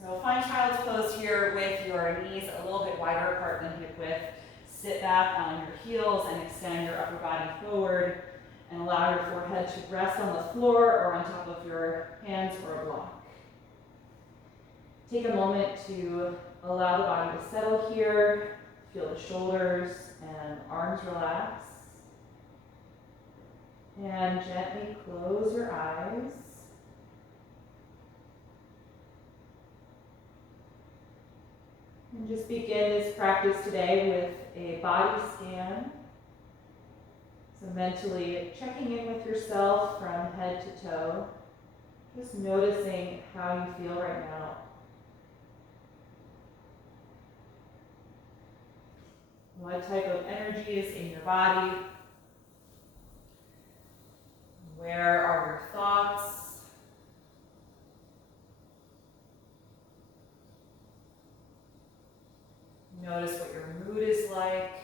So find child's pose here with your knees a little bit wider apart than hip width. Sit back on your heels and extend your upper body forward and allow your forehead to rest on the floor or on top of your hands or a block. Take a moment to allow the body to settle here. Feel the shoulders and arms relax. And gently close your eyes. And just begin this practice today with a body scan. So mentally checking in with yourself from head to toe. Just noticing how you feel right now. What type of energy is in your body? Where are your thoughts? Notice what your mood is like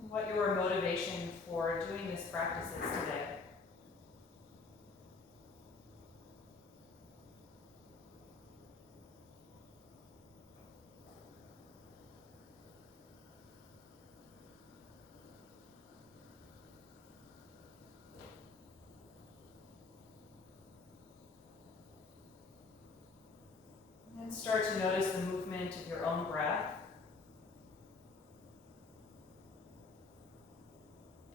and what your motivation for doing this practice is today. And start to notice the movement of your own breath.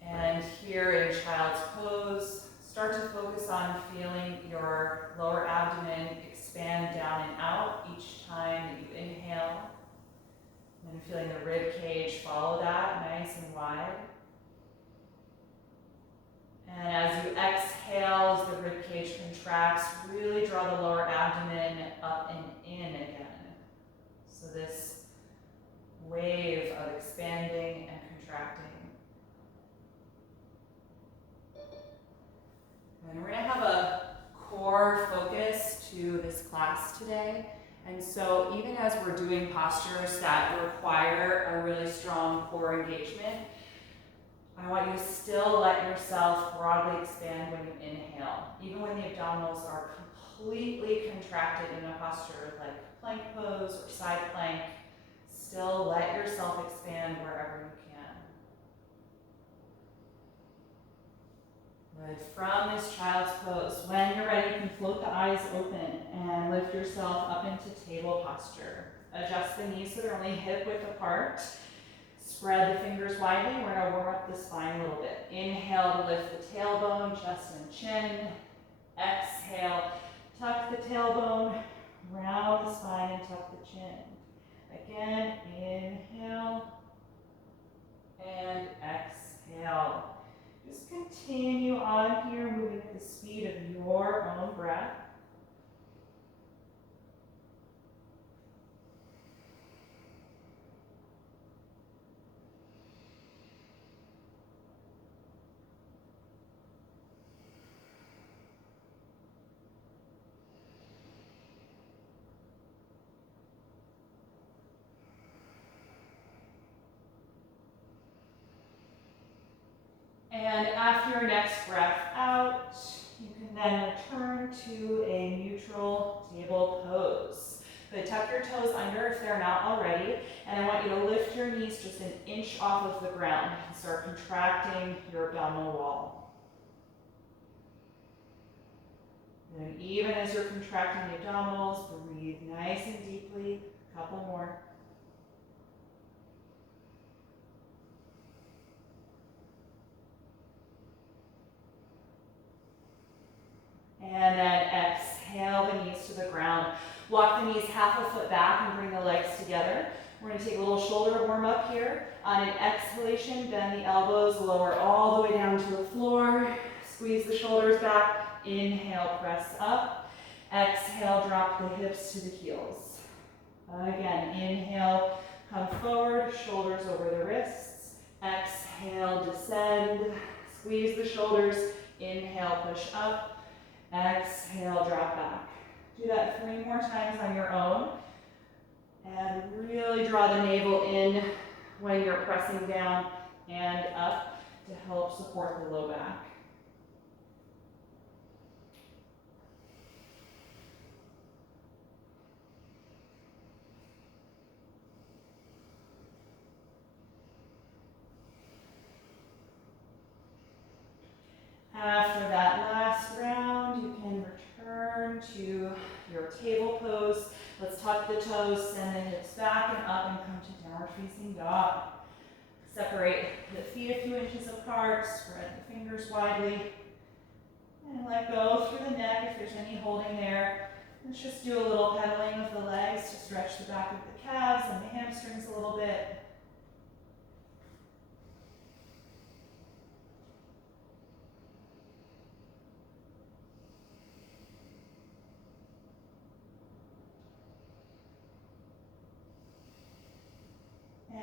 And here in child's pose, start to focus on feeling your lower abdomen expand down and out each time that you inhale. And feeling the rib cage follow that, nice and wide. And as you exhale, as the rib cage contracts, really draw the lower abdomen up and in again. So this wave of expanding and contracting. And we're going to have a core focus to this class today. And so even as we're doing postures that require a really strong core engagement, I want you to still let yourself broadly expand when you inhale. Even when the abdominals are completely contracted in a posture like plank pose or side plank, still let yourself expand wherever you can. Good. From this child's pose, when you're ready, you can float the eyes open and lift yourself up into table posture. Adjust the knees so they're only hip width apart. Spread the fingers widely. We're going to warm up the spine a little bit. Inhale to lift the tailbone, chest and chin. Exhale, tuck the tailbone, round the spine and tuck the chin. Again, inhale and exhale. Just continue on here, moving at the speed of your own breath. And after your next breath out, you can then return to a neutral table pose. But tuck your toes under if they're not already, and I want you to lift your knees just an inch off of the ground and start contracting your abdominal wall. And even as you're contracting the abdominals, breathe nice and deeply. A couple more. And then exhale the knees to the ground. Walk the knees half a foot back and bring the legs together. We're going to take a little shoulder warm up here. On an exhalation, bend the elbows, lower all the way down to the floor. Squeeze the shoulders back. Inhale, press up. Exhale, drop the hips to the heels. Again, inhale, come forward, shoulders over the wrists. Exhale, descend. Squeeze the shoulders. Inhale, push up. Exhale, drop back. Do that 3 more times on your own. And really draw the navel in when you're pressing down and up to help support the low back. to your table pose. Let's tuck the toes, send the hips back and up and come to downward facing dog. Separate the feet a few inches apart, spread the fingers widely, and let go through the neck if there's any holding there. Let's just do a little pedaling of the legs to stretch the back of the calves and the hamstrings a little bit.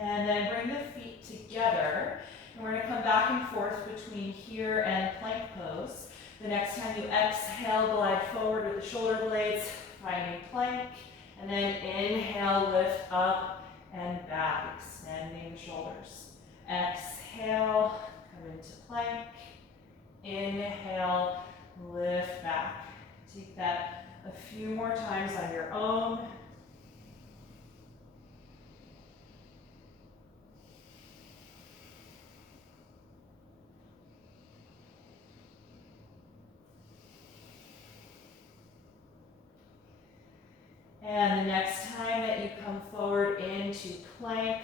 And then bring the feet together. And we're going to come back and forth between here and plank pose. The next time you exhale, glide forward with the shoulder blades, finding plank. And then inhale, lift up and back, extending the shoulders. Exhale, come into plank. Inhale, lift back. Take that a few more times on your own. And the next time that you come forward into plank,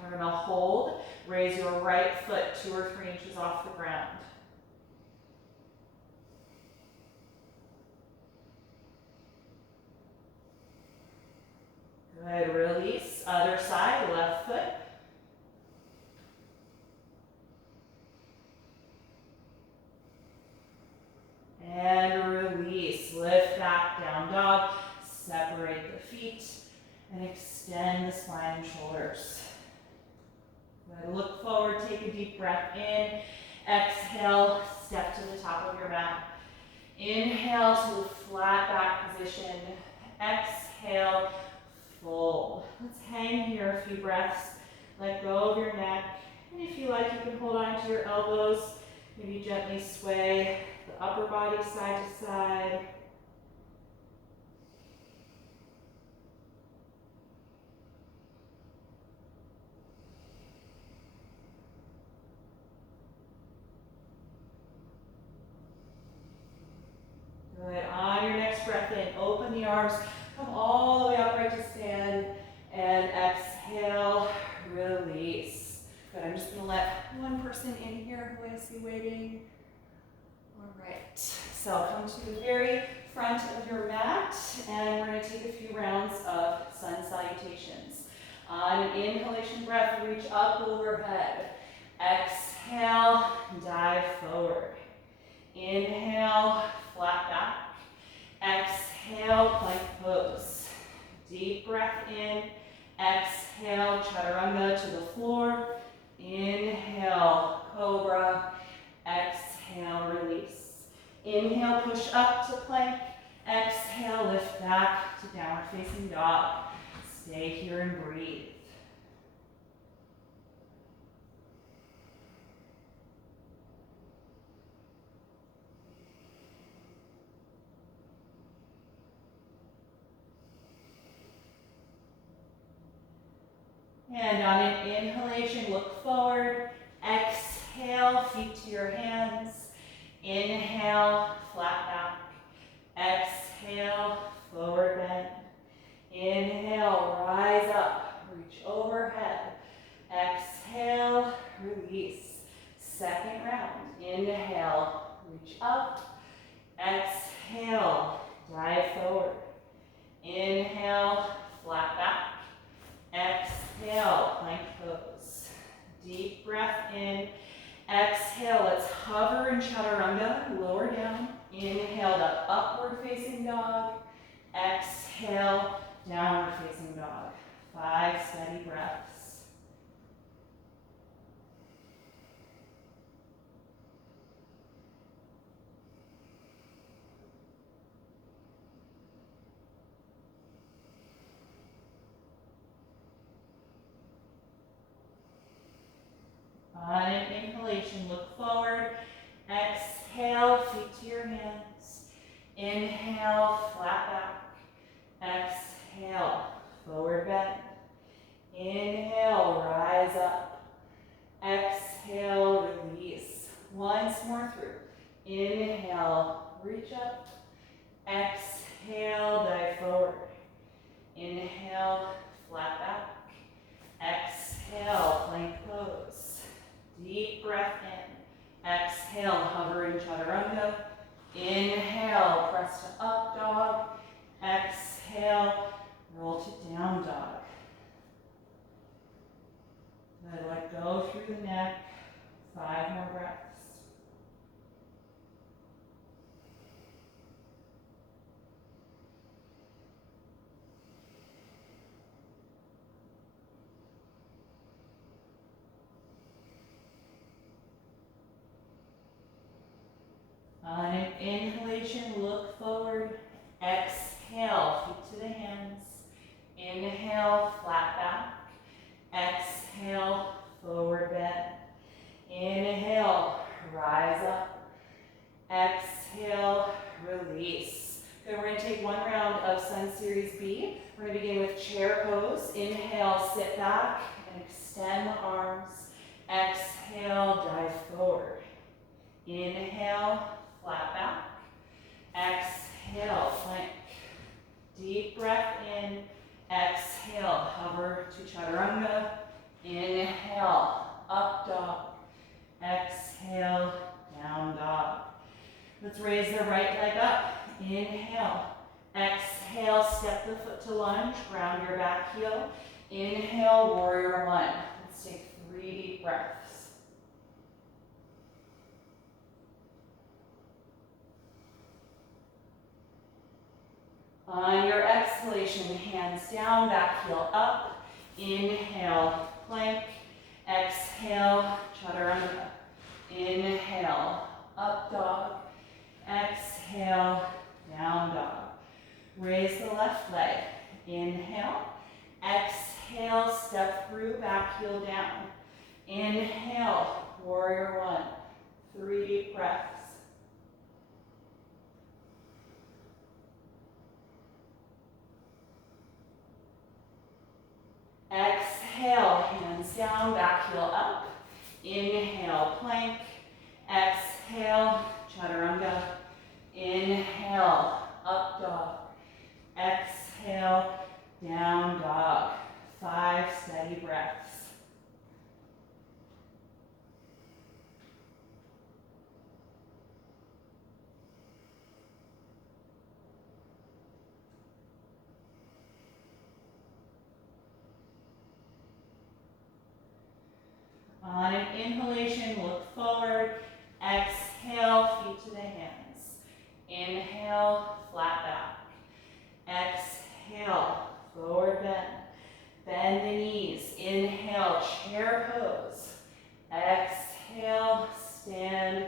we're going to hold. Raise your right foot 2 or 3 inches off the ground. Good, release. Other side, left foot. And release. Lift back, down dog. Separate the feet and extend the spine and shoulders. Good. Look forward, take a deep breath in. Exhale, step to the top of your mat. Inhale to a flat back position. Exhale, fold. Let's hang here a few breaths. Let go of your neck. And if you like, you can hold on to your elbows. Maybe gently sway the upper body side to side. Good. On your next breath in, open the arms, come all the way upright to stand, and exhale, release. Good. I'm just going to let one person in here who I see waiting. All right. So come to the very front of your mat, and we're going to take a few rounds of sun salutations. On an inhalation breath, reach up overhead. Exhale, dive forward. Inhale, flat back. Exhale, plank pose. Deep breath in. Exhale, chaturanga to the floor. Inhale, cobra. Exhale, release. Inhale, push up to plank. Exhale, lift back to downward facing dog. Stay here and breathe. And on an inhalation, look forward. Exhale, feet to your hands. Inhale, flat back. Exhale, forward bend. Inhale, rise up, reach overhead. Exhale, release. Second round. Inhale, reach up. Exhale, dive forward. Inhale, flat back. Exhale, plank pose. Deep breath in. Exhale, let's hover in chaturanga, lower down. Inhale to upward facing dog. Exhale, downward facing dog. 5 steady breaths. On an inhalation, look forward. Exhale, feet to your hands. Inhale, flat back. Exhale, forward bend. Inhale, rise up. Exhale, release. Once more through. Inhale, reach up. Exhale, inhalation, look forward. Exhale, feet to the hands. Inhale, flat back. Exhale, forward bend. Inhale, rise up. Exhale, release. Good, we're gonna take one round of Sun Series B. We're gonna begin with chair pose. Inhale, sit back and extend the arms. Exhale, dive forward. Inhale, flat back. Exhale, plank. Deep breath in. Exhale, hover to chaturanga. Inhale, up dog. Exhale, down dog. Let's raise the right leg up. Inhale. Exhale, step the foot to lunge. Ground your back heel. Inhale, warrior one. Let's take 3 deep breaths. On your exhalation, hands down, back heel up. Inhale, plank. Exhale, chaturanga. Inhale, up dog. Exhale, down dog. Raise the left leg. Inhale. Exhale, step through, back heel down. Inhale, warrior one. 3 deep breaths. Exhale, hands down, back heel up. Inhale, plank. Exhale, chaturanga. Inhale, up dog. Exhale, down dog. 5 steady breaths. On an inhalation, look forward. Exhale, feet to the hands. Inhale, flat back. Exhale, forward bend. Bend the knees. Inhale, chair pose. Exhale, stand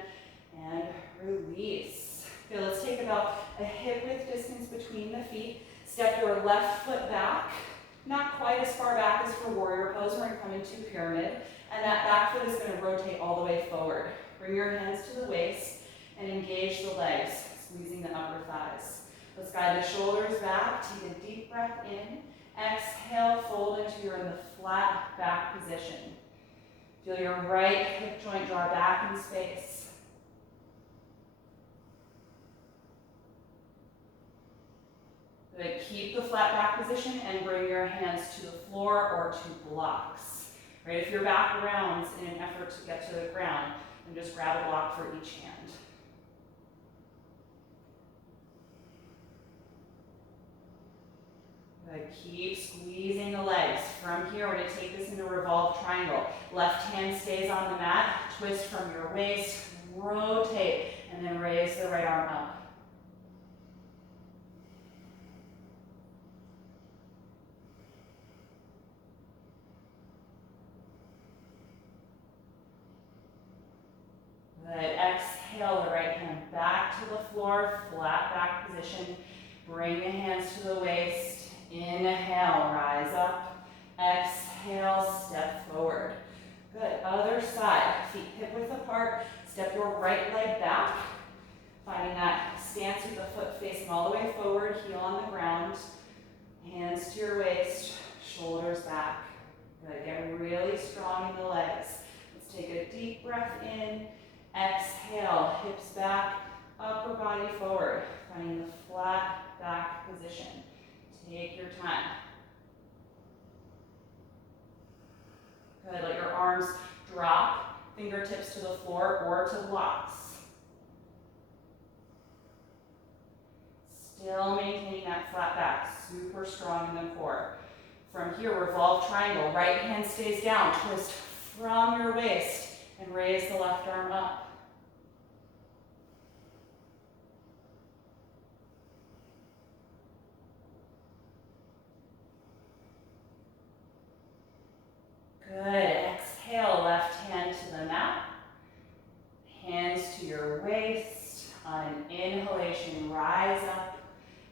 and release. Okay, let's take about a hip width distance between the feet. Step your left foot back. Not quite as far back as for warrior pose. We're going to come into pyramid. And that back foot is going to rotate all the way forward. Bring your hands to the waist and engage the legs, squeezing the upper thighs. Let's guide the shoulders back. Take a deep breath in. Exhale, fold into you're in the flat back position. Feel your right hip joint draw back in space. Good. Keep the flat back position and bring your hands to the floor or to blocks. Right, if your back rounds in an effort to get to the ground, then just grab a block for each hand. Good. Keep squeezing the legs. From here, we're going to take this into revolved triangle. Left hand stays on the mat. Twist from your waist, rotate, and then raise the right arm up. Good. Exhale the right hand back to the floor, flat back position. Bring the hands to the waist. Inhale, rise up. Exhale, step forward. Good. Other side. Feet hip width apart. Step your right leg back. Finding that stance with the foot facing all the way forward, heel on the ground. Hands to your waist, shoulders back. Good. Get really strong in the legs. Let's take a deep breath in. Exhale, hips back, upper body forward, finding the flat back position. Take your time. Good, let your arms drop, fingertips to the floor or to blocks. Still maintaining that flat back, super strong in the core. From here, revolve triangle, right hand stays down, twist from your waist, and raise the left arm up. Good. Exhale, left hand to the mat. Hands to your waist. On an inhale, rise up.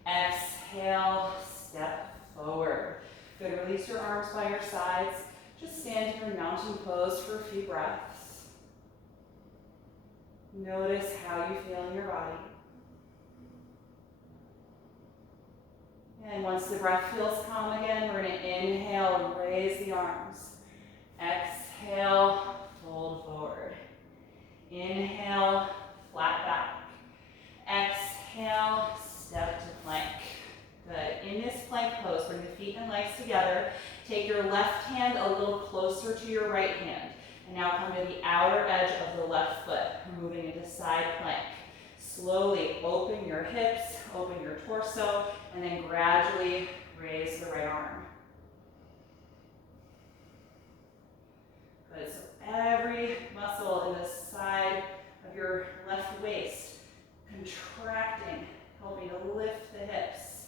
Exhale, step forward. Good, release your arms by your sides. Just stand here in mountain pose for a few breaths. Notice how you feel in your body. And once the breath feels calm again, we're going to inhale and raise the arms. Exhale, fold forward. Inhale, flat back. Exhale, step to plank. Good. In this plank pose, bring the feet and legs together. Take your left hand a little closer to your right hand. And now come to the outer edge of the left foot. We're moving into side plank. Slowly open your hips, open your torso, and then gradually raise the right arm. Good. So every muscle in the side of your left waist contracting, helping to lift the hips.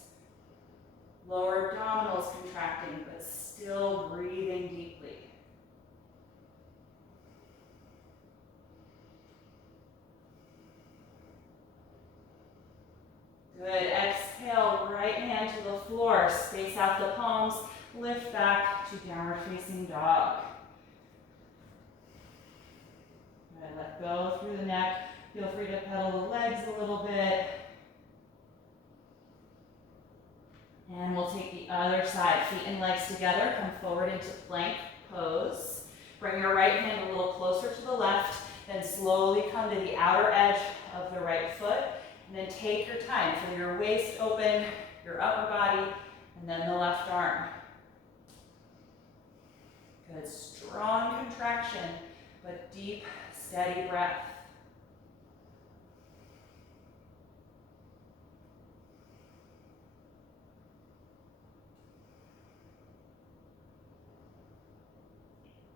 Lower abdominals contracting, but still breathing deeply. Good. Exhale, right hand to the floor. Space out the palms. Lift back to downward facing dog. Good. Let go through the neck. Feel free to pedal the legs a little bit. And we'll take the other side. Feet and legs together. Come forward into plank pose. Bring your right hand a little closer to the left. Then slowly come to the outer edge of the right foot. And then take your time. Feel your waist open, your upper body, and then the left arm. Good. Strong contraction, but deep, steady breath.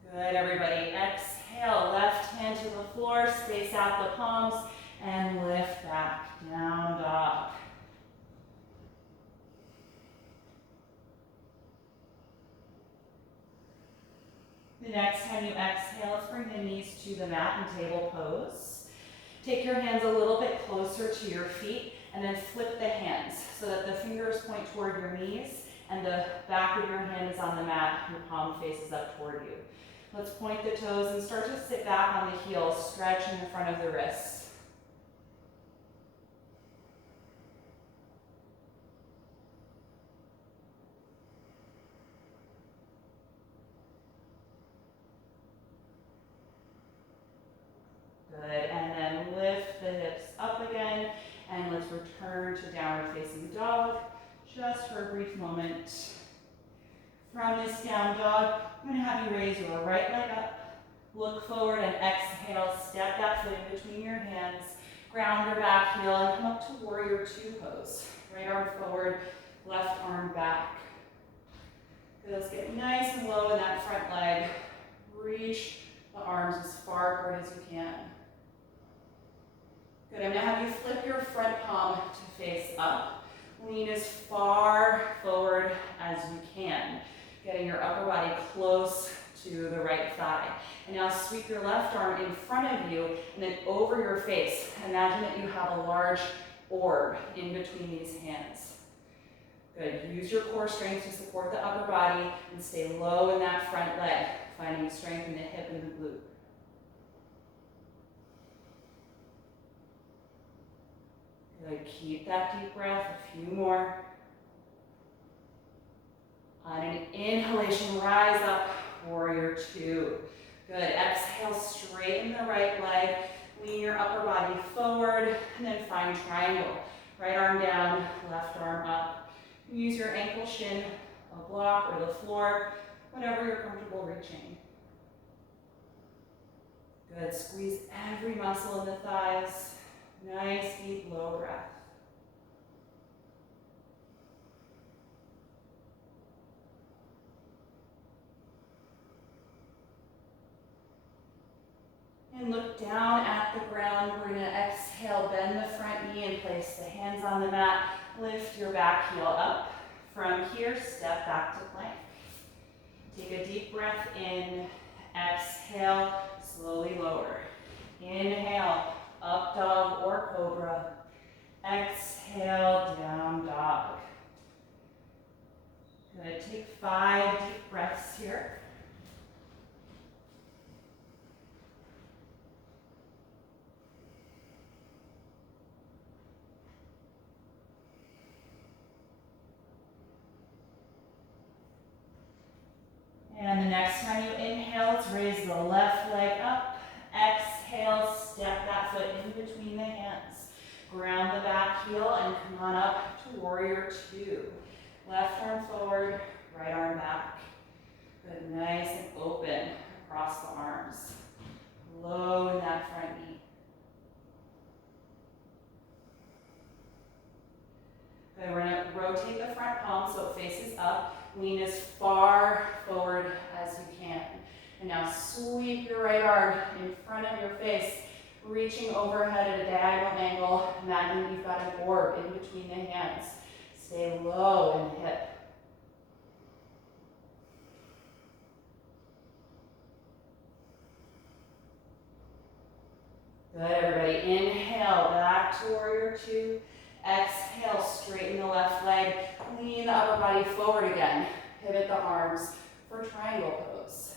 Good, everybody. Exhale, left hand to the floor, space out the palms, and lift back, down dog. The next time you exhale, let's bring the knees to the mat and table pose. Take your hands a little bit closer to your feet, and then flip the hands so that the fingers point toward your knees, and the back of your hand is on the mat, your palm faces up toward you. Let's point the toes and start to sit back on the heels, stretch in the front of the wrists. Good, and then lift the hips up again, and let's return to downward facing dog, just for a brief moment. From this down dog, I'm going to have you raise your right leg up, look forward, and exhale, step that foot in between your hands, ground your back heel, and come up to warrior two pose. Right arm forward, left arm back. Good, let's get nice and low in that front leg. Reach the arms as far apart as you can. Good, I'm going to have you flip your front palm to face up. Lean as far forward as you can, getting your upper body close to the right thigh. And now sweep your left arm in front of you and then over your face. Imagine that you have a large orb in between these hands. Good, use your core strength to support the upper body and stay low in that front leg, finding strength in the hip and the glute. Good, keep that deep breath, a few more. On an inhalation, rise up, warrior two. Good, exhale, straighten the right leg, lean your upper body forward, and then find triangle. Right arm down, left arm up. Use your ankle, shin, a block, or the floor, whatever you're comfortable reaching. Good, squeeze every muscle in the thighs. Nice, deep, low breath. And look down at the ground. We're going to exhale, bend the front knee and place the hands on the mat. Lift your back heel up. From here, step back to plank. Take a deep breath in. Exhale, slowly lower. Inhale, up dog or cobra. Exhale, down dog. Good, take 5 deep breaths here. And the next time you inhale, let's raise the left leg up. Exhale, step that foot in between the hands. Ground the back heel and come on up to warrior 2. Left arm forward, right arm back. Good, nice and open across the arms. Low in that front knee. Good, we're gonna rotate the front palm so it faces up. Lean as far forward as you can. And now sweep your right arm in front of your face, reaching overhead at a diagonal angle. Imagine you've got an orb in between the hands. Stay low in the hip. Good, everybody. Inhale, back to warrior 2. Exhale, straighten the left leg. Lean the upper body forward again. Pivot the arms for triangle pose.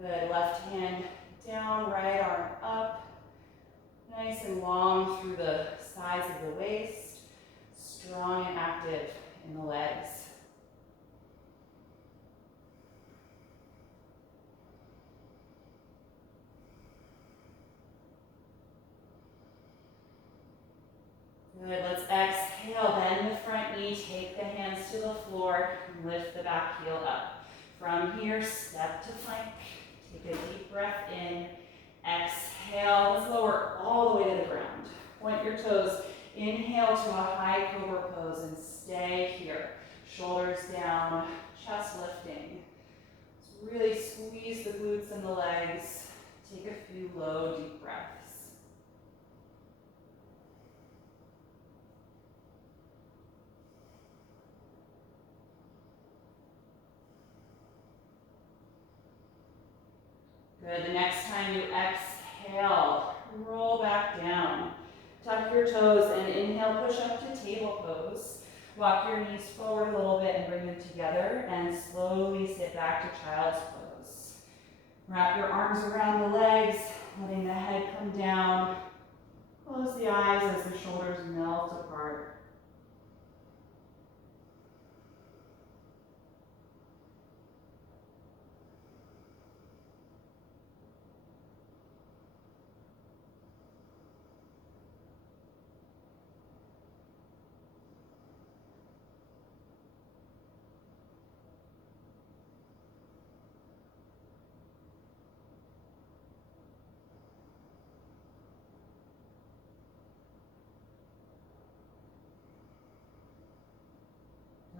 Good, left hand down, right arm up. Nice and long through the sides of the waist. Strong and active in the legs. Good, let's exhale, bend the front knee, take the hands to the floor, and lift the back heel up. From here, step to plank. Take a deep breath in. Exhale, let's lower all the way to the ground. Point your toes. Inhale to a high cobra pose and stay here. Shoulders down, chest lifting. Let's really squeeze the glutes and the legs. Take a few low, deep breaths. Good, the next time you exhale, roll back down. Tuck your toes and inhale, push up to table pose. Walk your knees forward a little bit and bring them together and slowly sit back to child's pose. Wrap your arms around the legs, letting the head come down. Close the eyes as the shoulders melt apart.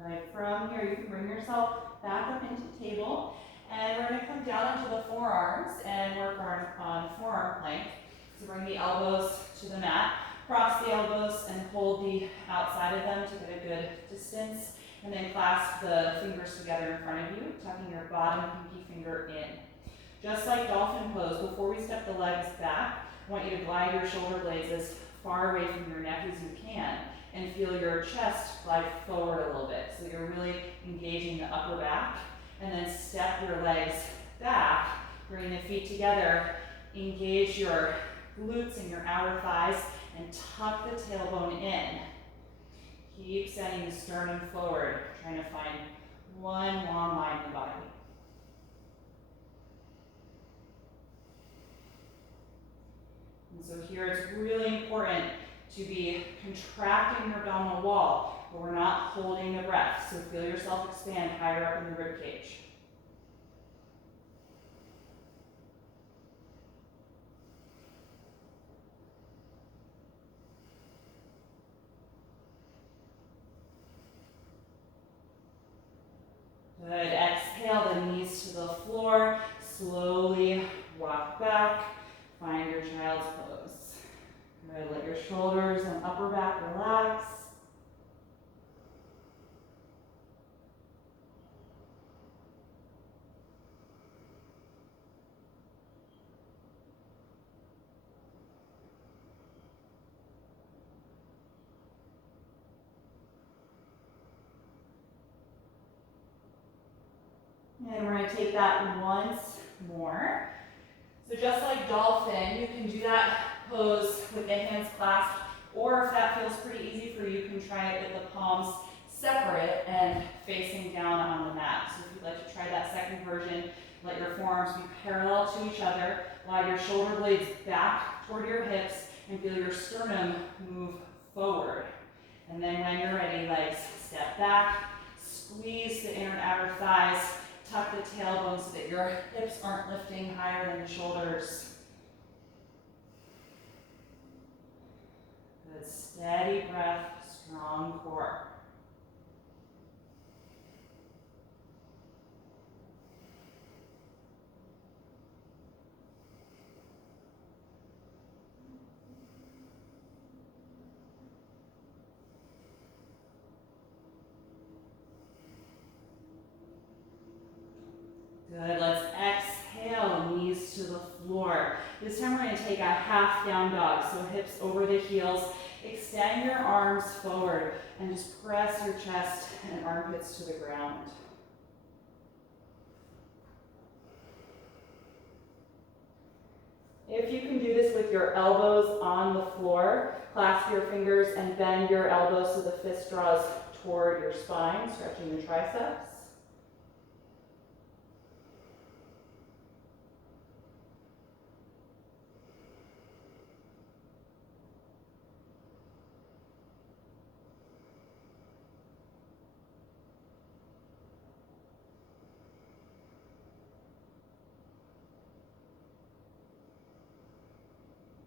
Right, from here you can bring yourself back up into table, and we're going to come down onto the forearms and work on forearm plank. So bring the elbows to the mat, cross the elbows and hold the outside of them to get a good distance, and then clasp the fingers together in front of you, tucking your bottom pinky finger in. Just like dolphin pose, before we step the legs back, I want you to glide your shoulder blades as far away from your neck as you can, and feel your chest glide forward a little bit. So you're really engaging the upper back, and then step your legs back, bring the feet together, engage your glutes and your outer thighs, and tuck the tailbone in. Keep sending the sternum forward, trying to find one long line in the body. And so here it's really important to be contracting your abdominal wall, but we're not holding the breath. So feel yourself expand higher up in the rib cage. Good, exhale the knees to the floor, slowly walk back, find your child's pose. Good, let your shoulders and upper back relax. And we're going to take that once more. So just like dolphin, you can do that pose with the hands clasped, or if that feels pretty easy for you, you can try it with the palms separate and facing down on the mat. So if you'd like to try that second version, let your forearms be parallel to each other, lie your shoulder blades back toward your hips, and feel your sternum move forward. And then when you're ready, legs step back, squeeze the inner and outer thighs, tuck the tailbone so that your hips aren't lifting higher than the shoulders. Good, steady breath, strong core. Good, let's exhale, knees to the floor. This time we're going to take a half down dog, so hips over the heels. Extend your arms forward and just press your chest and armpits to the ground. If you can do this with your elbows on the floor, clasp your fingers and bend your elbows so the fist draws toward your spine, stretching the triceps.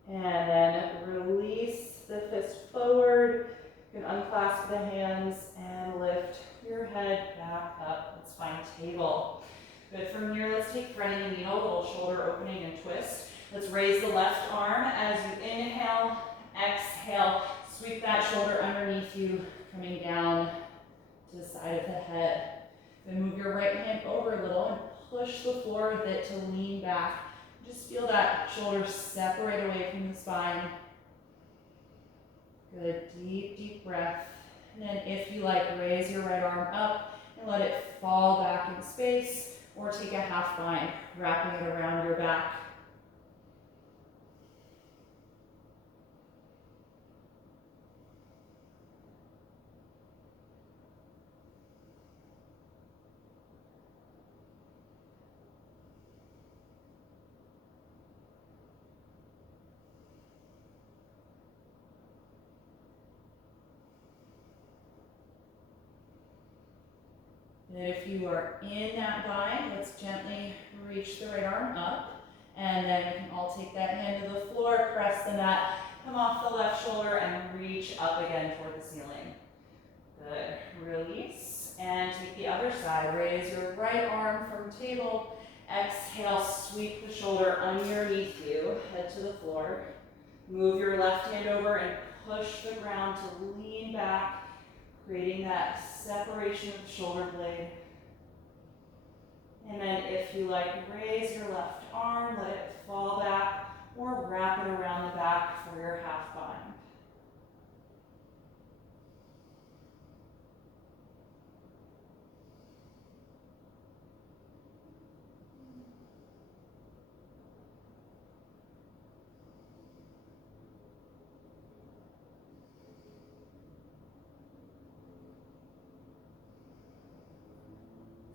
And then release the fist forward. You can unclasp the hands and lift your head back up. Let's find table. Good, from here, let's take threading the needle, little shoulder opening and twist. Let's raise the left arm as you inhale, exhale, sweep that shoulder underneath you, coming down to the side of the head. Then move your right hand over a little and push the floor a bit to lean back. Just feel that shoulder separate away from the spine. Good, deep, deep breath. And then if you like, raise your right arm up and let it fall back in space, or take a half bind, wrapping it around your back. And if you are in that bind, let's gently reach the right arm up. And then we can all take that hand to the floor, press the mat, come off the left shoulder, and reach up again toward the ceiling. Good. Release. And take the other side. Raise your right arm from table. Exhale, sweep the shoulder underneath you. Head to the floor. Move your left hand over and push the ground to lean back, creating that separation of the shoulder blade. And then if you like, raise your left arm, let it fall back, or wrap it around the back for your half bind.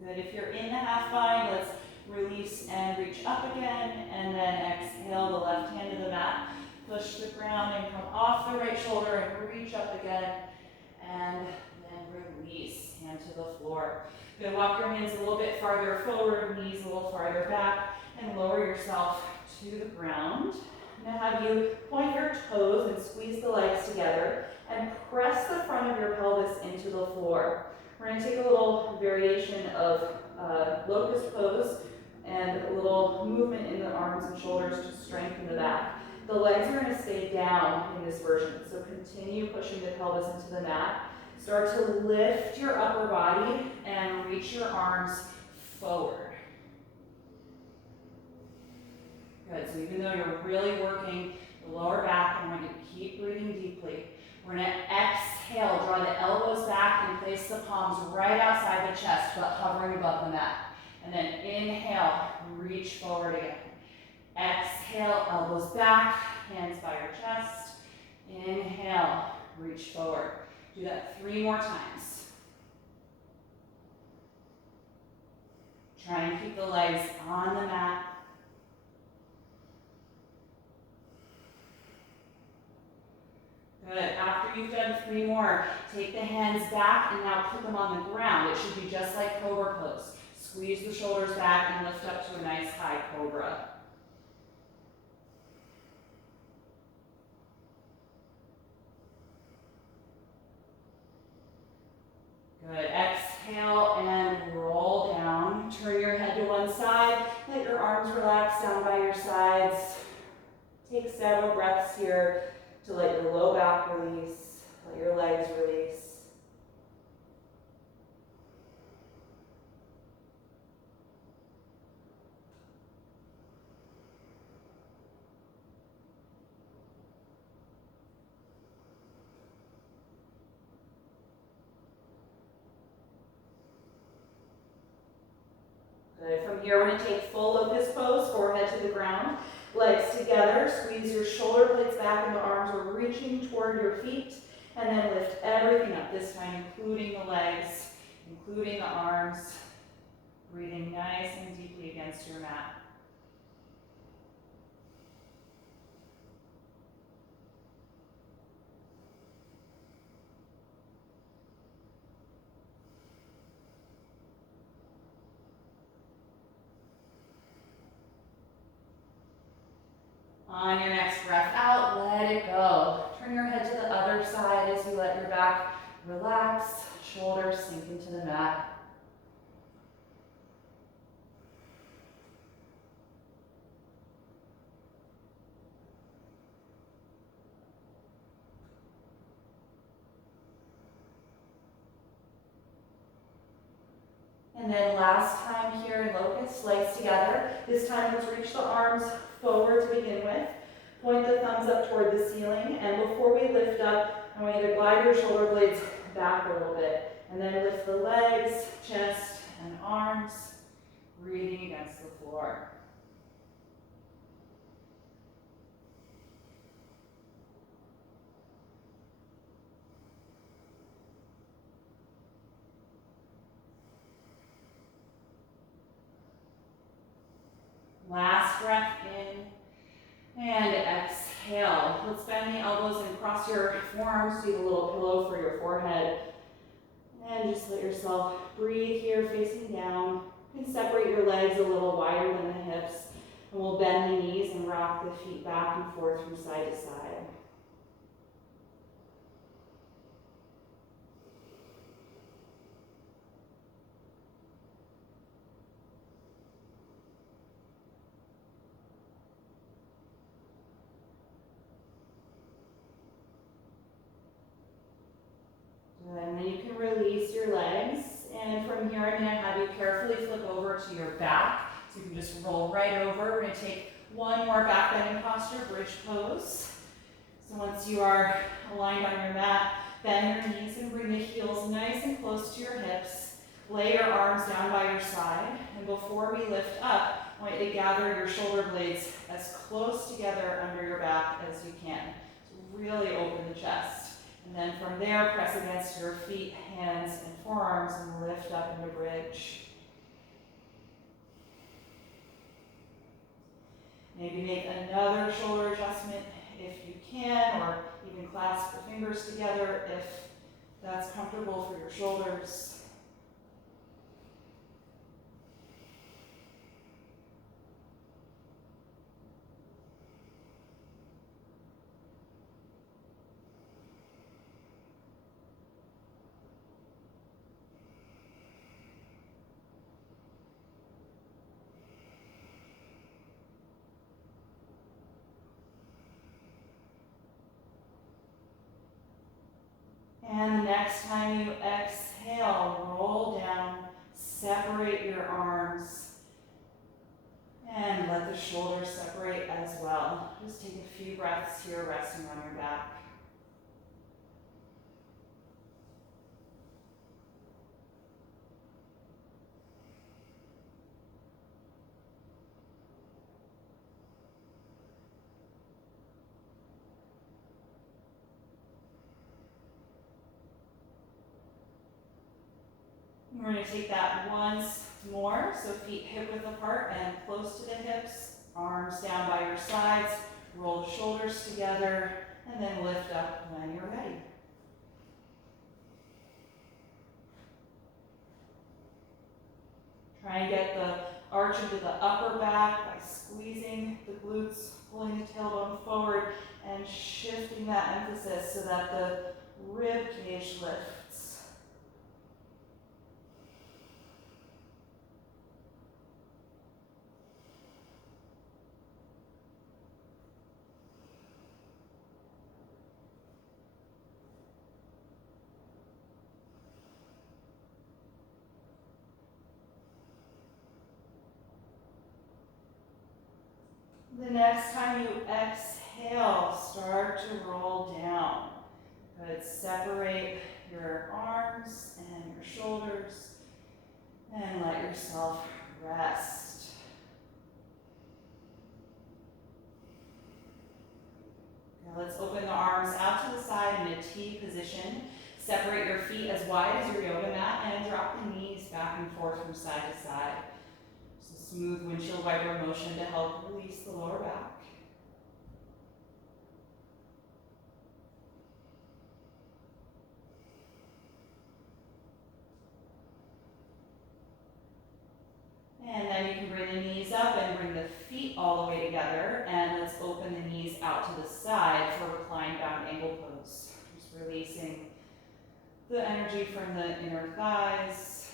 Good, if you're in the half bind, let's release and reach up again, and then exhale the left hand to the mat. Push the ground and come off the right shoulder and reach up again, and then release, hand to the floor. Good, walk your hands a little bit farther forward, knees a little farther back, and lower yourself to the ground. Now have you point your toes and squeeze the legs together, and press the front of your pelvis into the floor. We're going to take a little variation of locust pose and a little movement in the arms and shoulders to strengthen the back. The legs are going to stay down in this version, so continue pushing the pelvis into the mat. Start to lift your upper body and reach your arms forward. Good, so even though you're really working the lower back, I'm going to keep breathing deeply. We're going to exhale, draw the elbows back and place the palms right outside the chest, but hovering above the mat. And then inhale, reach forward again. Exhale, elbows back, hands by your chest. Inhale, reach forward. Do that 3 more times. Try and keep the legs on the mat. Good. After you've done 3 more, take the hands back and now put them on the ground. It should be just like cobra pose. Squeeze the shoulders back and lift up to a nice high cobra. Good. Exhale and roll down. Turn your head to one side. Let your arms relax down by your sides. Take several breaths here to let your low back release, let your legs release. Good. From here, we're going to take full locust pose, forehead to the ground, legs together. Squeeze your shoulder blades back and the arms are reaching toward your feet. And then lift everything up this time, including the legs, including the arms. Breathing nice and deeply against your mat. On your next breath out, let it go. Turn your head to the other side as you let your back relax, shoulders sink into the mat. And then last time here in locust, legs together. This time let's reach the arms forward to begin with. Point the thumbs up toward the ceiling. And before we lift up, I want you to glide your shoulder blades back a little bit. And then lift the legs, chest, and arms, breathing against the floor. Last breath in and exhale. Let's bend the elbows and cross your forearms to a little pillow for your forehead. And just let yourself breathe here facing down. You can separate your legs a little wider than the hips. And we'll bend the knees and rock the feet back and forth from side to side. And then you can release your legs. And from here, I'm going to have you carefully flip over to your back. So you can just roll right over. We're going to take one more back bending posture, bridge pose. So once you are aligned on your mat, bend your knees and bring the heels nice and close to your hips. Lay your arms down by your side. And before we lift up, I want you to gather your shoulder blades as close together under your back as you can. So really open the chest. And then from there, press against your feet, hands, and forearms and lift up into bridge. Maybe make another shoulder adjustment if you can, or even clasp the fingers together if that's comfortable for your shoulders. And the next time you exhale, roll down, separate your arms, and let the shoulders separate as well. Just take a few breaths here, resting on your back. We're going to take that once more. So feet hip width apart and close to the hips. Arms down by your sides. Roll the shoulders together. And then lift up when you're ready. Try and get the arch into the upper back by squeezing the glutes, pulling the tailbone forward, and shifting that emphasis so that the rib cage lifts. The next time you exhale, start to roll down. Good. Separate your arms and your shoulders and let yourself rest. Now let's open the arms out to the side in a T position. Separate your feet as wide as your yoga mat and drop the knees back and forth from side to side. So smooth windshield wiper motion to help release the lower back. And then you can bring the knees up and bring the feet all the way together. And let's open the knees out to the side for reclined bound ankle pose. Just releasing the energy from the inner thighs,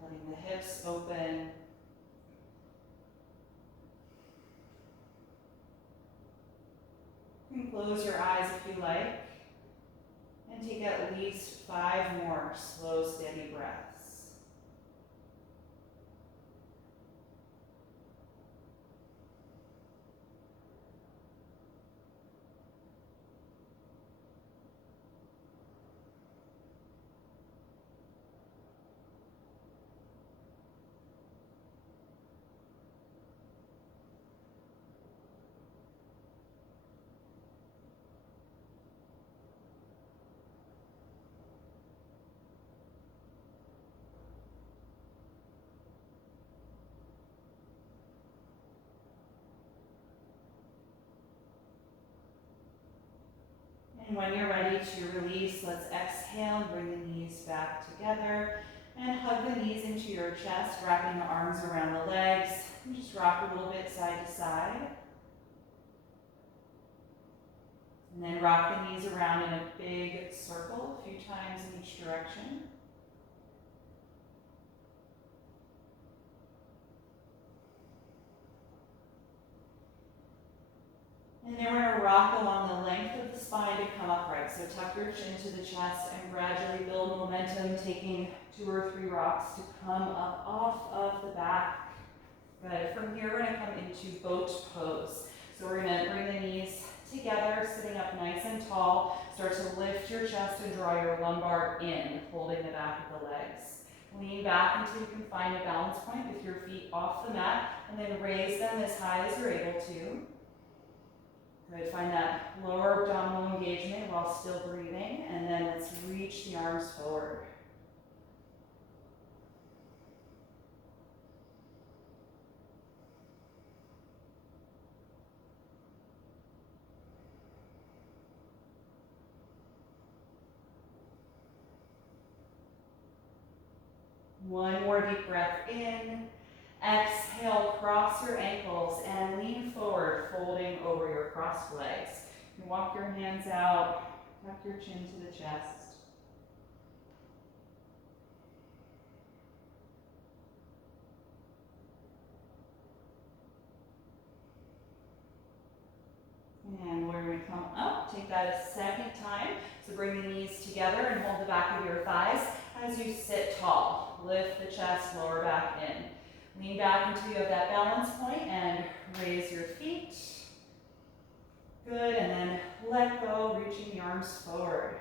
letting the hips open. You can close your eyes if you like. And take at least 5 more slow, steady breaths. And when you're ready to release, let's exhale and bring the knees back together and hug the knees into your chest, wrapping the arms around the legs. And just rock a little bit side to side. And then rock the knees around in a big circle a few times in each direction. And then we're going to rock along the length of the spine to come upright. So tuck your chin to the chest and gradually build momentum, taking 2 or 3 rocks to come up off of the back. Good. From here, we're going to come into boat pose. So we're going to bring the knees together, sitting up nice and tall. Start to lift your chest and draw your lumbar in, holding the back of the legs. Lean back until you can find a balance point with your feet off the mat, and then raise them as high as you're able to. Good. Find that lower abdominal engagement while still breathing, and then let's reach the arms forward. One more deep breath in. Exhale, cross your ankles and lean forward, folding over your crossed legs. You can walk your hands out, tuck your chin to the chest. And we're going to come up, take that a second time. So bring the knees together and hold the back of your thighs as you sit tall. Lift the chest, lower back in. Lean back until you have that balance point and raise your feet. Good, and then let go, reaching the arms forward.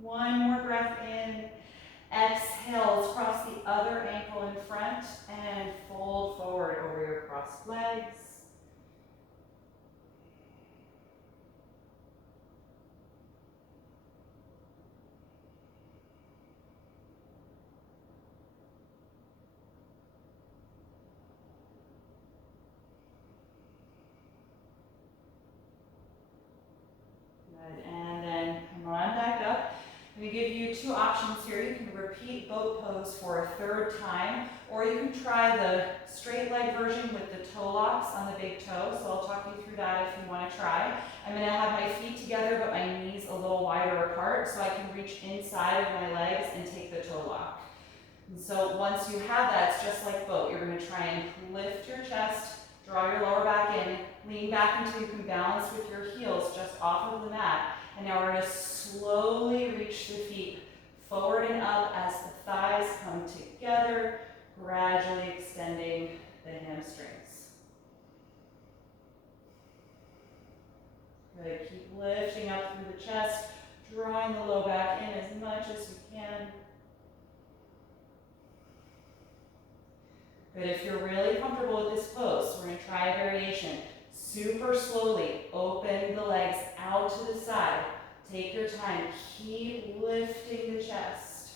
One more breath in. Exhale, let's cross cross the other ankle in front and fold forward over your crossed legs. Good, and then come on back up. I'm going to give you two options here. You can repeat boat pose for a third time, or you can try the straight leg version with the toe locks on the big toe. So I'll talk you through that if you want to try. I'm going to have my feet together, but my knees a little wider apart, so I can reach inside of my legs and take the toe lock. And so once you have that, it's just like boat. You're going to try and lift your chest, draw your lower back in, lean back until you can balance with your heels just off of the mat. And now we're going to slowly reach the feet forward and up as the thighs come together, gradually extending the hamstrings. Good, keep lifting up through the chest, drawing the low back in as much as you can. Good, if you're really comfortable with this pose, we're going to try a variation. Super slowly, open the legs out to the side. Take your time, keep lifting the chest.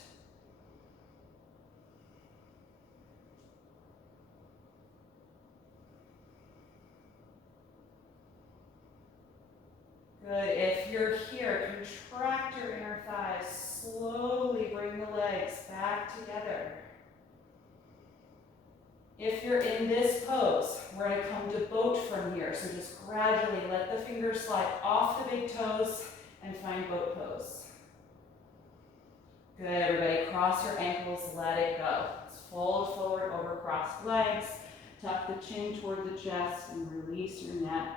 Good, if you're here, contract your inner thighs. Slowly bring the legs back together. If you're in this pose, we're going to come to boat from here. So just gradually let the fingers slide off the big toes and find boat pose. Good, everybody. Cross your ankles, let it go. Let's fold forward over crossed legs. Tuck the chin toward the chest and release your neck.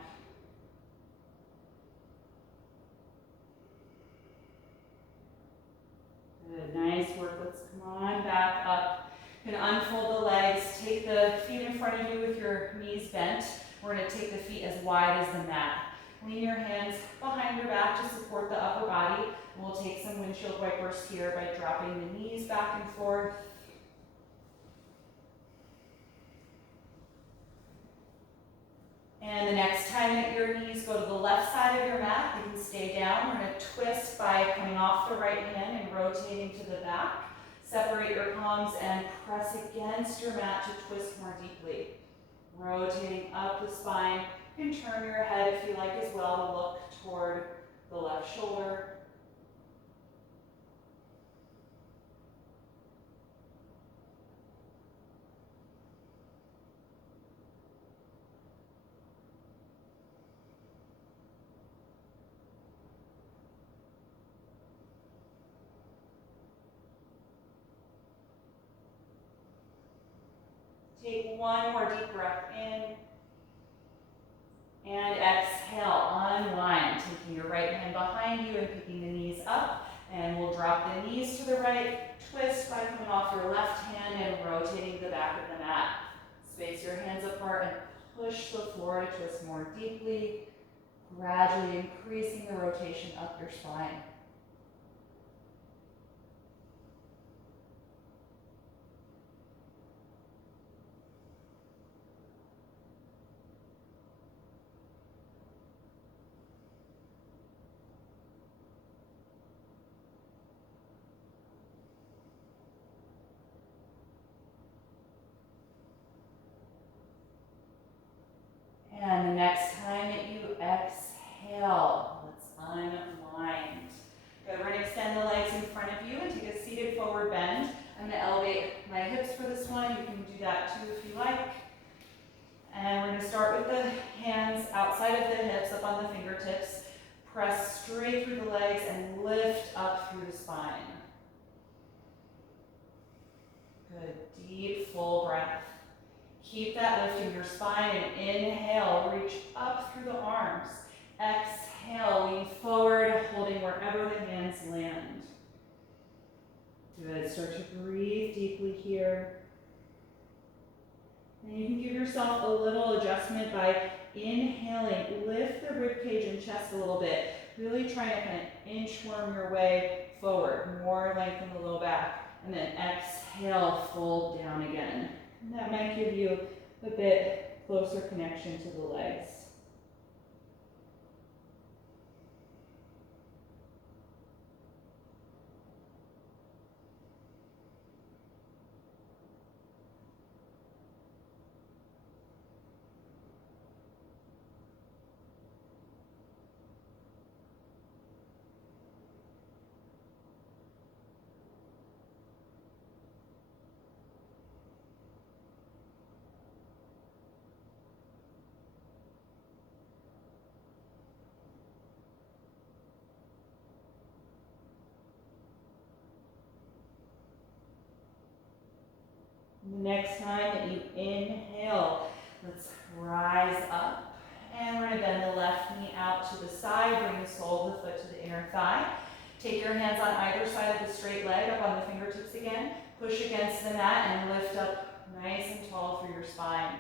Good, nice work. Let's come on back up. You can unfold the legs, take the feet in front of you with your knees bent. We're going to take the feet as wide as the mat. Lean your hands behind your back to support the upper body. And we'll take some windshield wipers here by dropping the knees back and forth. And the next time that your knees go to the left side of your mat, you can stay down. We're going to twist by coming off the right hand and rotating to the back. Separate your palms and press against your mat to twist more deeply. Rotating up the spine. You can turn your head if you like as well. Look toward the left shoulder. Take one more deep breath in. And exhale, unwind, taking your right hand behind you and picking the knees up. And we'll drop the knees to the right, twist by coming off your left hand and rotating the back of the mat. Space your hands apart and push the floor to twist more deeply, gradually increasing the rotation up your spine. And the next time that you exhale, let's unwind. Good, we're going to extend the legs in front of you and take a seated forward bend. I'm going to elevate my hips for this one. You can do that too if you like. And we're going to start with the hands outside of the hips, up on the fingertips. Press straight through the legs and lift up through the spine. Good, deep, full breath. Keep that lift in your spine and inhale, reach up through the arms. Exhale, lean forward, holding wherever the hands land. Good, start to breathe deeply here. And you can give yourself a little adjustment by inhaling, lift the ribcage and chest a little bit. Really trying to kind of inchworm your way forward, more length in the low back. and then exhale, fold down again. And that might give you a bit closer connection to the legs. The next time that you inhale, let's rise up. And we're going to bend the left knee out to the side, bring the sole of the foot to the inner thigh. Take your hands on either side of the straight leg, up on the fingertips again. Push against the mat and lift up nice and tall through your spine.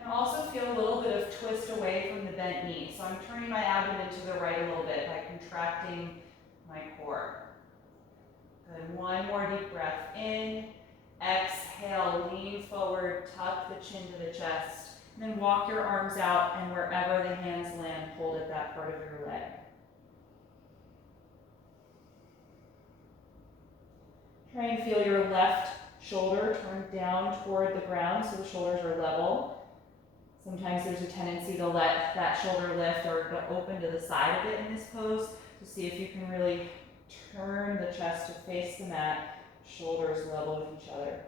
And also feel a little bit of twist away from the bent knee. So I'm turning my abdomen to the right a little bit by contracting my core. Good, one more deep breath in. Exhale, lean forward, tuck the chin to the chest, and then walk your arms out, and wherever the hands land, hold at that part of your leg. Try and feel your left shoulder turn down toward the ground so the shoulders are level. Sometimes there's a tendency to let that shoulder lift or go open to the side a bit in this pose. So see if you can really turn the chest to face the mat. Shoulders level with each other.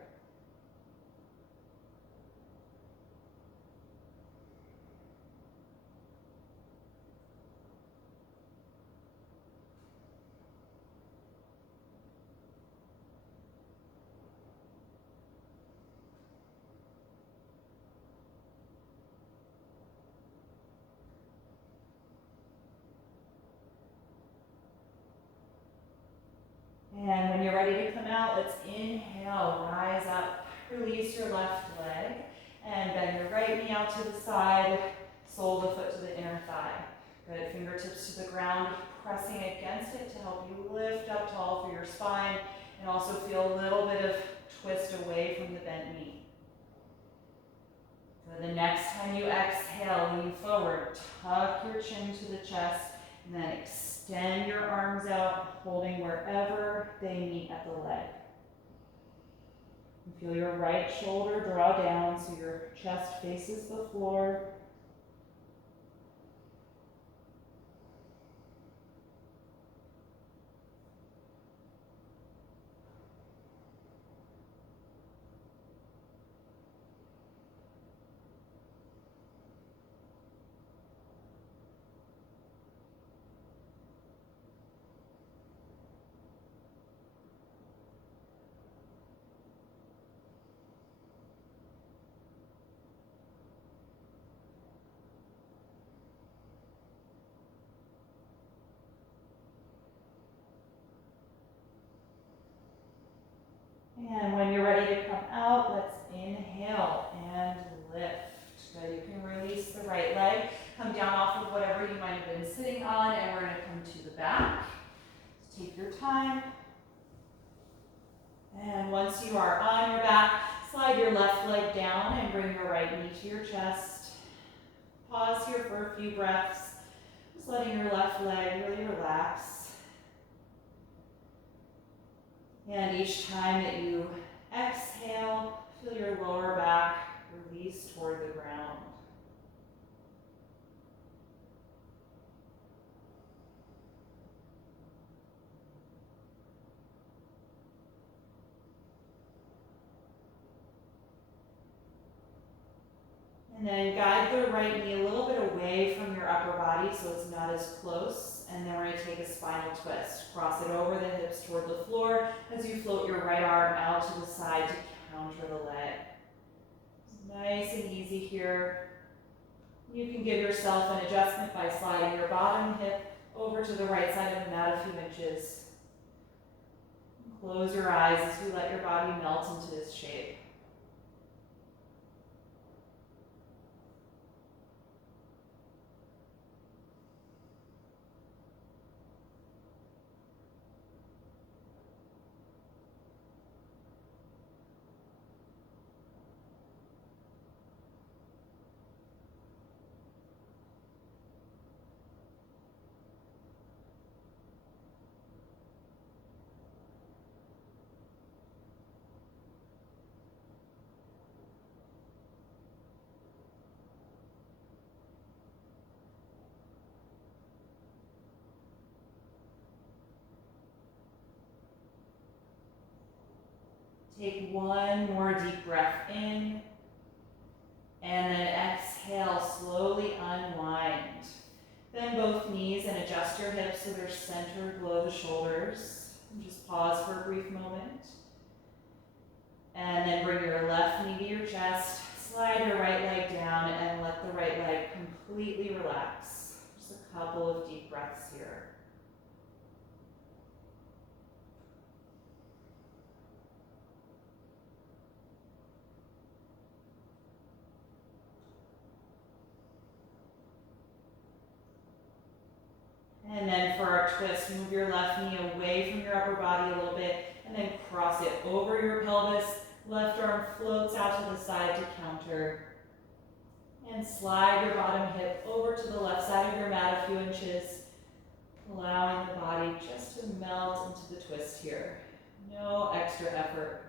And when you're ready to come out, let's inhale, rise up, release your left leg, and bend your right knee out to the side, sole of the foot to the inner thigh. Good, fingertips to the ground, pressing against it to help you lift up tall through your spine, and also feel a little bit of twist away from the bent knee. Good, the next time you exhale, lean forward, tuck your chin to the chest, and then extend your arms out, holding wherever they meet at the leg. And feel your right shoulder draw down so your chest faces the floor. And when you're ready to come out, let's inhale and lift. Good, you can release the right leg, come down off of whatever you might have been sitting on, and we're going to come to the back. So take your time. And once you are on your back, slide your left leg down and bring your right knee to your chest. Pause here for a few breaths, just letting your left leg really relax. And each time that you exhale, feel your lower back release toward the ground. And then guide the right knee a little bit away from your upper body so it's not as close. And then we're going to take a spinal twist. Cross it over the hips toward the floor as you float your right arm out to the side to counter the leg. Nice and easy here. You can give yourself an adjustment by sliding your bottom hip over to the right side of the mat a few inches. Close your eyes as you let your body melt into this shape. Take one more deep breath in, and then exhale, slowly unwind. Bend both knees and adjust your hips so they're centered below the shoulders. And just pause for a brief moment. And then bring your left knee to your chest, slide your right leg down, and let the right leg completely relax. Just a couple of deep breaths here. And then for our twist, move your left knee away from your upper body a little bit, and then cross it over your pelvis. Left arm floats out to the side to counter. And slide your bottom hip over to the left side of your mat a few inches, allowing the body just to melt into the twist here. No extra effort.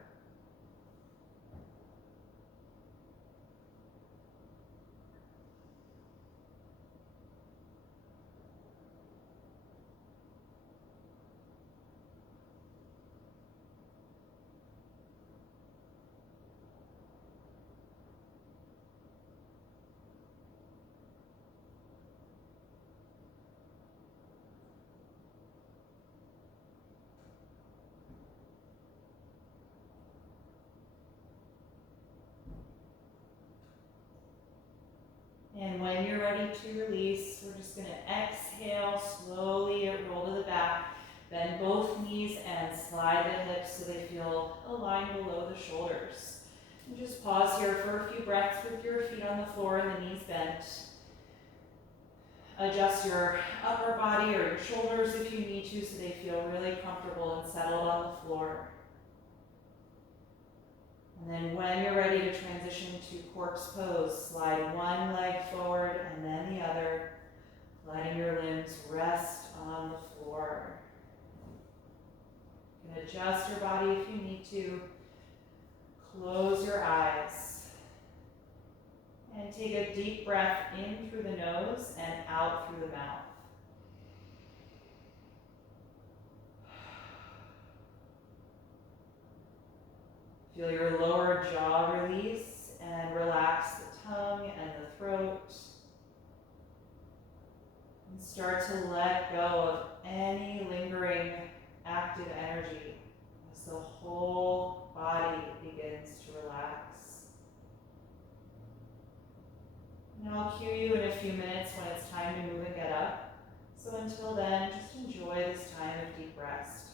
And when you're ready to release, we're just going to exhale, slowly roll to the back, bend both knees and slide the hips so they feel aligned below the shoulders. And just pause here for a few breaths with your feet on the floor and the knees bent. Adjust your upper body or your shoulders if you need to so they feel really comfortable and settled on the floor. And then when you're ready to transition to corpse pose, slide one leg forward and then the other, letting your limbs rest on the floor. You can adjust your body if you need to. Close your eyes. And take a deep breath in through the nose and out through the mouth. Feel your lower jaw release and relax the tongue and the throat. And start to let go of any lingering active energy as the whole body begins to relax. And I'll cue you in a few minutes when it's time to move and get up. So until then, just enjoy this time of deep rest.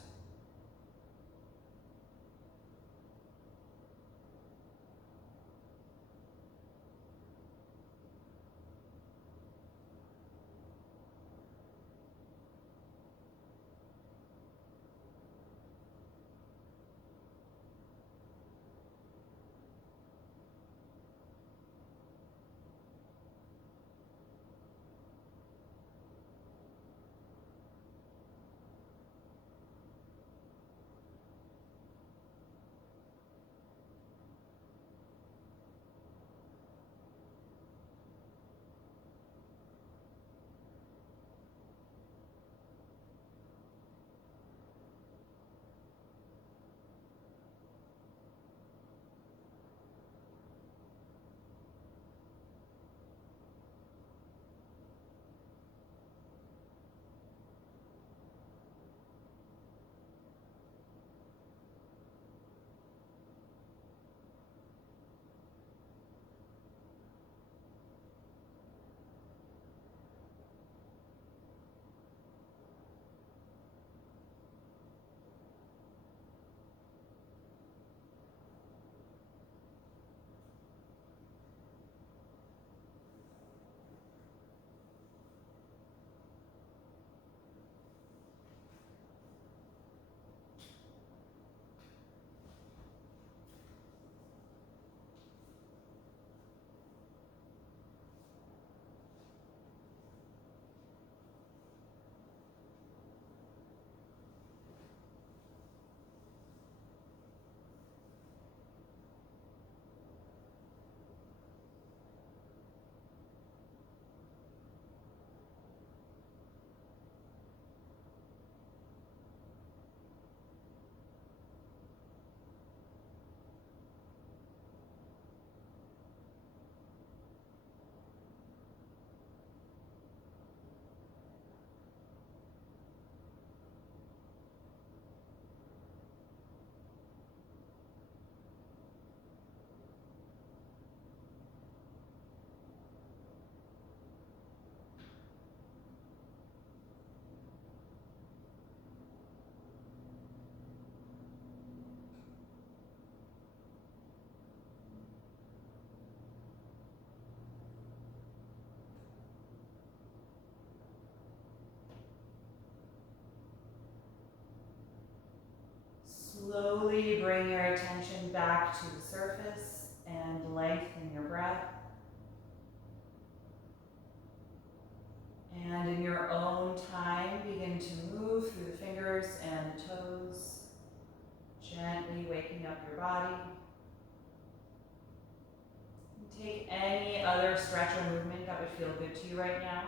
slowly bring your attention back to the surface and lengthen your breath. And in your own time, begin to move through the fingers and the toes, gently waking up your body. Take any other stretch or movement that would feel good to you right now.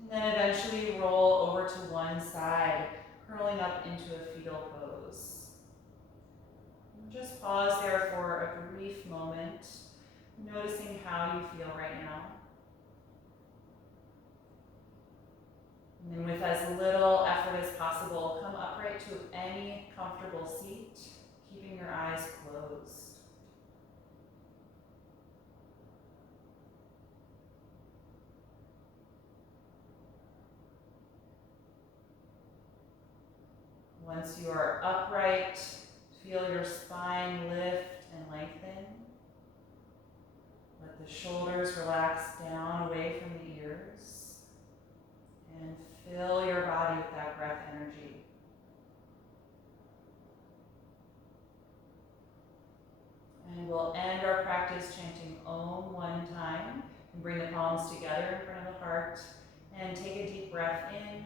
And then eventually roll over to one side, curling up into a fetal pose. And just pause there for a brief moment, noticing how you feel right now. And then with as little effort as possible, come upright to any comfortable seat, keeping your eyes closed. Once you are upright, feel your spine lift and lengthen. Let the shoulders relax down away from the ears. And fill your body with that breath energy. And we'll end our practice chanting Om one time. And bring the palms together in front of the heart. And take a deep breath in.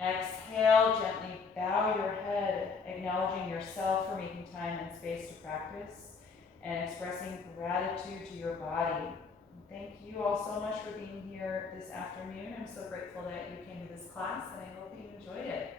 Exhale, gently bow your head, acknowledging yourself for making time and space to practice and expressing gratitude to your body. Thank you all so much for being here this afternoon. I'm so grateful that you came to this class, and I hope you enjoyed it.